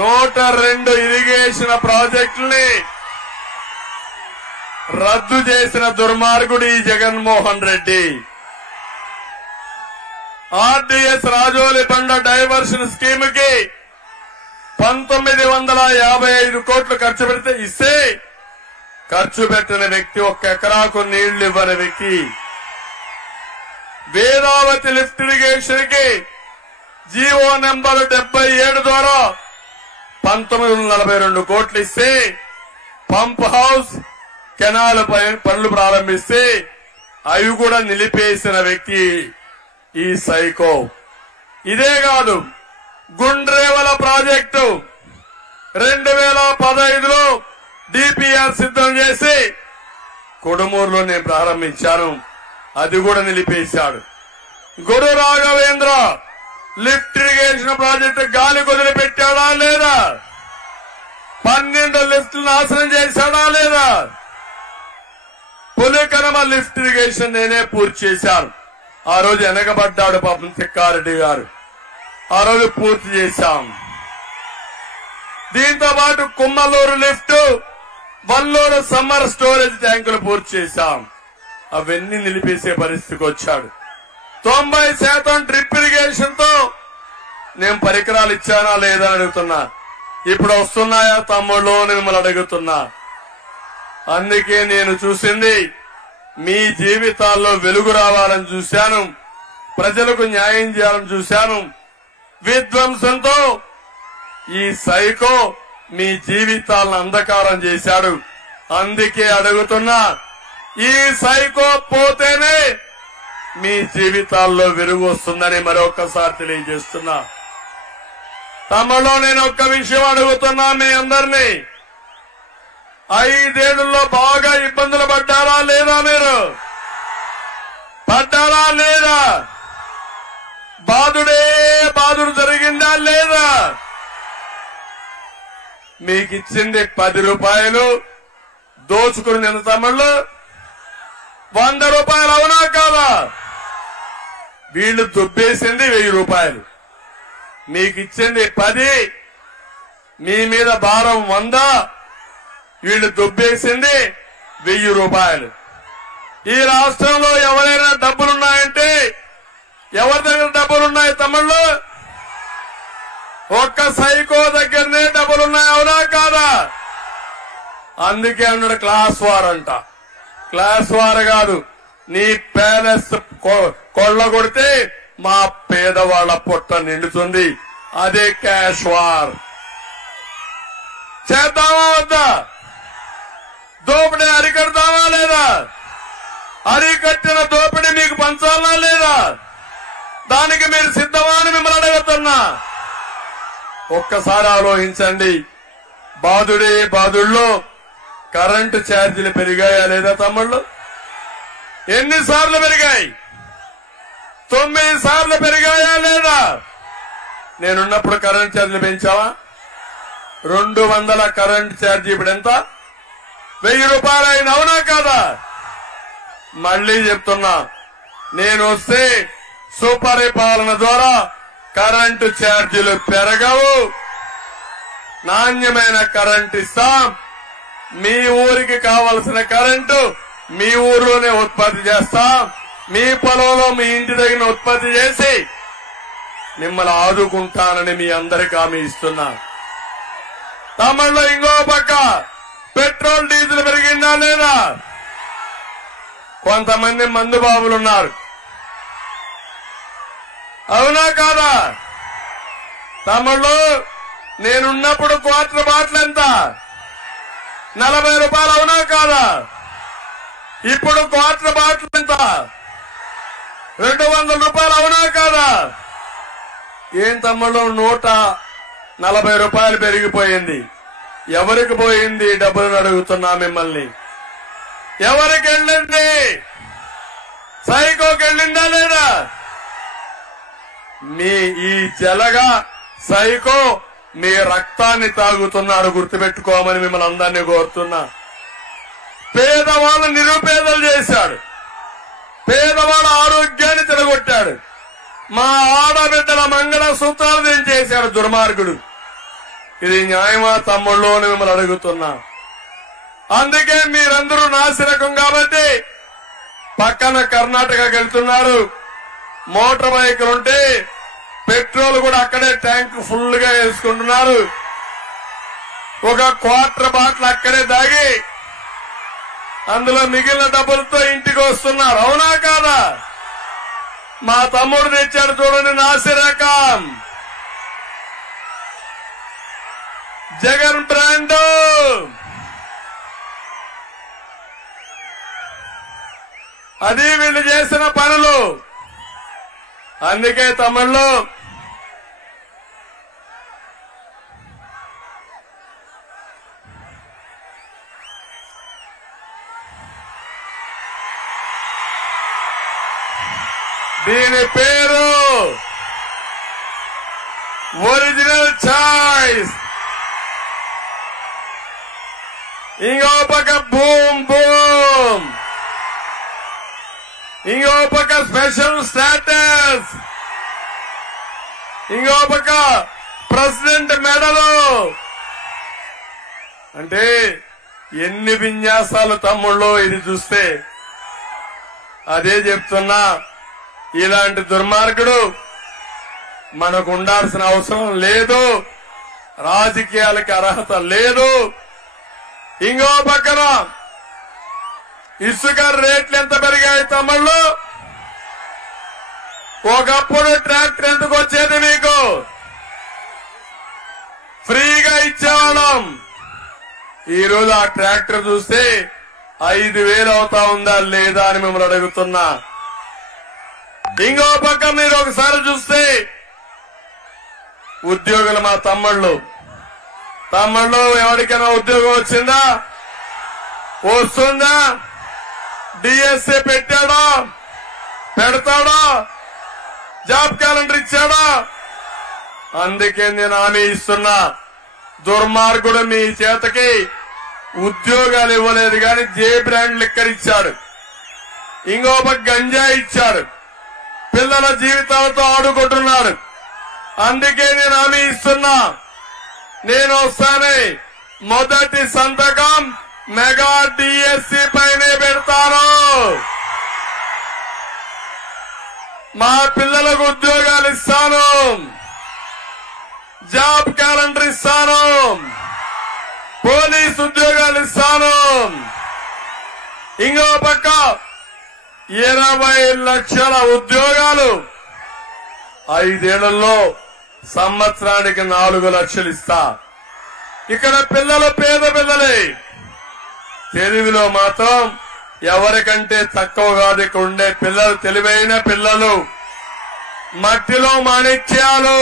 102 irrigation ప్రాజెక్టుల్ని రద్దు చేసిన దుర్మార్గుడు ఈ Jaganmohan Reddy. RDS Rajolibanda diversion scheme కి 1955 కోట్లు ఖర్చు పెడితే ఇస్తే ఖర్చు పెట్టిన వ్యక్తి 1 ఎకరాకు నీళ్లు ఇవ్వని వ్యక్తి. వేదావతి లిఫ్ట్ ఇరిగేషన్ కి జీవో నెంబర్ 77 ద్వారా 1942 కోట్లు ఇస్తే పంప్ హౌస్ కెనాల్ పనులు ప్రారంభిస్తే అవి కూడా నిలిపేసిన వ్యక్తి ఈ సైకో. ఇదే కాదు, గుండ్రేవల ప్రాజెక్టు 2015లో డిపిఆర్ సిద్ధం చేసి కొడుమూరులో నేను ప్రారంభించాను, అది కూడా నిలిపేశాడు. గురు రాఘవేంద్ర లిఫ్ట్ ఇరిగేషన్ ప్రాజెక్టు గాలి వదిలిపెట్టాడా లేదా? 12 లిఫ్ట్లు నాశనం చేశాడా లేదా? పులికనమ లిఫ్ట్ ఇరిగేషన్ నేనే పూర్తి చేశాను. ఆ రోజు వెనకబడ్డాడు పాపం తిక్కారెడ్డి గారు, ఆ రోజు పూర్తి చేశాం. దీంతో పాటు కుమ్మలూరు లిఫ్ట్, వల్లూరు సమ్మర్ స్టోరేజ్ ట్యాంకులు పూర్తి చేశాం. అవన్నీ నిలిపేసే పరిస్థితికి వచ్చాడు. 90% డ్రిప్ ఇరిగేషన్ తో నేను పరికరాలు ఇచ్చానా లేదా అని అడుగుతున్నా. ఇప్పుడు వస్తున్నాయా తమ్ముళ్ళు అని మిమ్మల్ని అడుగుతున్నా. అందుకే నేను చూసింది మీ జీవితాల్లో వెలుగు రావాలని చూశాను, ప్రజలకు న్యాయం చేయాలని చూశాను. విధ్వంసంతో ఈ సైకో మీ జీవితాలను అంధకారం చేశాడు. అందుకే అడుగుతున్నా, ఈ సైకో పోతేనే మీ జీవితాల్లో వెలుగు వస్తుందని మరొకసారి తెలియజేస్తున్నా. తమలో నేను ఒక్క విషయం అడుగుతున్నా మీ అందరినీ, 5 ఏళ్లలో బాగా ఇబ్బందులు పడ్డారా లేదా? మీరు పడ్డారా లేదా? బాధుడు జరిగిందా లేదా? మీకు ఇచ్చింది 10 రూపాయలు, దోచుకుని ఎంత తమ్ముళ్ళు? 100 రూపాయలు అవునా కాదా? వీళ్లు దుబ్బేసింది 1000 రూపాయలు, మీకు ఇచ్చింది 10, మీ మీద భారం 100, వీళ్లు దుబ్బేసింది 1000 రూపాయలు. ఈ రాష్ట్రంలో ఎవరైనా డబ్బులున్నాయంటే ఎవరి దగ్గర డబ్బులున్నాయి తమ్ముళ్ళు? ఒక్క సైకో దగ్గరనే డబ్బులున్నాయి, అవునా కాదా? అందుకే అన్నాడు క్లాస్ వార్ అంట. క్లాస్ వార్ కాదు, నీ ప్యాలెస్ కొల్లగొడితే మా పేదవాళ్ల పొట్ట నిండుతుంది, అదే క్యాష్ వార్. చేద్దామా వద్దా? దోపిడీ అరికడతామా లేదా? అరికట్టిన దోపిడీ మీకు పంచాలా లేదా? దానికి మీరు సిద్ధమా అని మిమ్మల్ని అడుగుతున్నా. ఒక్కసారి ఆలోచించండి. బాధుల్లో కరెంటు ఛార్జీలు పెరిగాయా లేదా తమ్ముళ్ళు? ఎన్నిసార్లు పెరిగాయి? 9 సార్లు పెరిగాయా లేదా? నేనున్నప్పుడు కరెంటు ఛార్జీలు పెంచావా? 200 కరెంటు ఛార్జీ ఇప్పుడు ఎంత? 1000 రూపాయలు అయింది, అవునా కాదా? మళ్లీ చెప్తున్నా, నేను వస్తే సుపరిపాలన ద్వారా కరెంటు ఛార్జీలు పెరగవు, నాణ్యమైన కరెంటు ఇస్తాం. మీ ఊరికి కావలసిన కరెంటు మీ ఊర్లోనే ఉత్పత్తి చేస్తాం. మీ పొలంలో మీ ఇంటి దగ్గర ఉత్పత్తి చేసి మిమ్మల్ని ఆదుకుంటానని మీ అందరికీ హామీ ఇస్తున్నా. తమిళలో ఇంకో పక్క పెట్రోల్ డీజిల్ పెరిగిందా లేదా? కొంతమంది మందు బాబులున్నారు, అవునా కాదా? తమిళలో నేనున్నప్పుడు క్వార్టర్ బాటిల్ ఎంత? 40 రూపాయలు, అవునా కాదా? ఇప్పుడు క్వార్టర్ బాటిల్ ఎంత? 200 రూపాయలు, అవునా కాదా? ఏం తమ్ముళ్ళు, 140 రూపాయలు పెరిగిపోయింది. ఎవరికి పోయింది డబ్బులు అడుగుతున్నా మిమ్మల్ని. ఎవరికి వెళ్ళింది? సైకోకి వెళ్ళిందా లేదా? మీ ఈ జలగా సైకో మీ రక్తాన్ని తాగుతున్నాడు, గుర్తుపెట్టుకోమని మిమ్మల్ని అందరినీ కోరుతున్నా. పేదవాళ్ళ నిరుపేదలు చేశాడు, పేదవాళ్ళ ఆరోగ్యాన్ని చెడగొట్టాడు, మా ఆడబిడ్డల మంగళ సూత్రాలు చేశాడు దుర్మార్గుడు. ఇది న్యాయమా తమ్ముళ్ళు అని మిమ్మల్ని అడుగుతున్నా. అందుకే మీరందరూ నాసిరకం కాబట్టి పక్కన కర్ణాటకకి వెళ్తున్నారు. మోటార్ బైకులుంటే పెట్రోల్ కూడా అక్కడే ట్యాంక్ ఫుల్ గా వేసుకుంటున్నారు. ఒక క్వార్టర్ బాటిల్ అక్కడే దాగి అందులో మిగిలిన డబ్బులతో ఇంటికి వస్తున్నారు. అవునా కాదా? మా తమ్ముడు తెచ్చాడు చూడండి నాసిరకం జగన్ బ్రాండ్. అది వీళ్ళు చేసిన పనులు. అందుకే తమిళ్లో దీని పేరు ఒరిజినల్ చాయిస్. ఇంకో పక్క బూమ్ బూమ్, ఇంకో పక్క స్పెషల్ స్టేటస్, ఇంకో పక్క ప్రెసిడెంట్ మెడలు. అంటే ఎన్ని విన్యాసాలు తమ్ముళ్ళు ఇది చూస్తే. అదే చెప్తున్నా, ఇలాంటి దుర్మార్గుడు మనకు ఉండాల్సిన అవసరం లేదు. రాజకీయాలకి అర్హత లేదు. ఇంకో పక్కన ఇసుక రేట్లు ఎంత పెరిగాయి తమ్ముళ్ళు. ఒకప్పుడు ట్రాక్టర్ ఎందుకు వచ్చేది మీకు? ఫ్రీగా ఇచ్చేవాళ్ళం. ఈరోజు ఆ ట్రాక్టర్ చూస్తే 5,000 అవుతా ఉందా లేదా అని మిమ్మల్ని అడుగుతున్నా. ఇంకో పక్క మీరు ఒకసారి చూస్తే ఉద్యోగులు మా తమ్ముళ్ళు ఎవరికైనా ఉద్యోగం వచ్చిందా? వస్తుందా? డిఎస్సీ పెట్టాడా? పెడతాడా? జాబ్ క్యాలెండర్ ఇచ్చాడా? అందుకే నేను హామీ ఇస్తున్నా, దుర్మార్గుడు మీ చేతకి ఉద్యోగాలు ఇవ్వలేదు కానీ జే బ్రాండ్ లిక్కర్ ఇచ్చాడు. ఇంకో పక్క గంజా ఇచ్చాడు. పిల్లల జీవితాలతో ఆడుకుంటున్నాడు. అందుకే నేను హామీ ఇస్తున్నా, నేను వస్తానే మొదటి సంతకం మెగా డిఎస్సీ పైనే పెడతాను. మా పిల్లలకు ఉద్యోగాలు ఇస్తాను, జాబ్ క్యాలెండర్ ఇస్తాను, పోలీస్ ఉద్యోగాలు ఇస్తాను. ఇంకో పక్క 20 లక్షల ఉద్యోగాలు 5 ఏళ్లలో సంవత్సరానికి 4 లక్షలు ఇస్తా. ఇక్కడ పిల్లలు పేద పిల్లలే. తెలివిలో మాత్రం ఎవరికంటే తక్కువ కాదు. ఇక్కడ ఉండే పిల్లలు తెలివైన పిల్లలు, మట్టిలో మాణిక్యాలు.